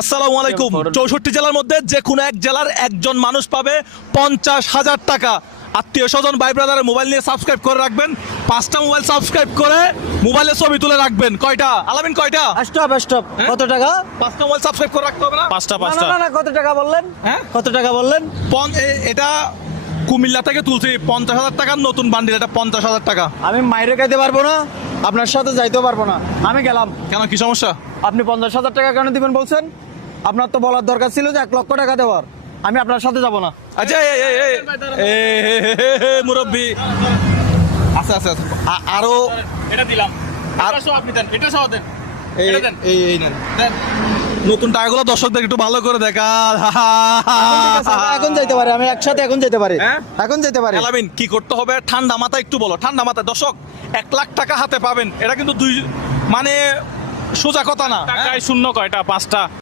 আসসালামু আলাইকুম। 64 জেলার মধ্যে যে কোনো এক জেলার একজন মানুষ পাবে 50,000 টাকা। আত্মীয় স্বজন ভাই ব্রাদারের মোবাইল নিয়ে সাবস্ক্রাইব করে রাখবেন। 5টা মোবাইল সাবস্ক্রাইব করে মোবাইলে ছবি তুলে রাখবেন। কয়টা আলামিন, কয়টা? Stop stop. কত টাকা? 5টা মোবাইল সাবস্ক্রাইব করে রাখতে হবে না? পাঁচটা না না না, কত টাকা বললেন? হ্যাঁ, কত টাকা বললেন? এটা কুমিল্লা থেকে তুলছি 50,000 টাকার নতুন বান্ডিল, এটা 50,000 টাকা। আমি মাইরে খাইতে পারবো না, আপনার সাথে যাইতেও পারবো না, আমি গেলাম। কেন, কি সমস্যা? আপনি 50,000 টাকা কেন দিবেন বলছেন? আপনার তো বলার দরকার ছিল যে 1 লক্ষ টাকা দেওয়ার। আমি আপনার সাথে যাব না। আচ্ছা মুরব্বী, আচ্ছা আচ্ছা আচ্ছা, আরো এটা দিলাম, আর এটা সহ আপনি দেন, এটা সহ দেন, এটা দেন। এই নেন নতুন টাকাগুলো দর্শকদের একটু ভালো করে দেখা। এখন যাইতে পারে, আমি একসাথে এখন যেতে পারি। হ্যাঁ? এখন যেতে পারি। আলামিন, কি করতে হবে? ঠান্ডা মাথায় একটু বলো। ঠান্ডা মাথায় দর্শক 1 লাখ টাকা হাতে পাবেন, এটা কিন্তু মানে সোজা কথা না। টাকায় শূন্য কয়টা? 5টা।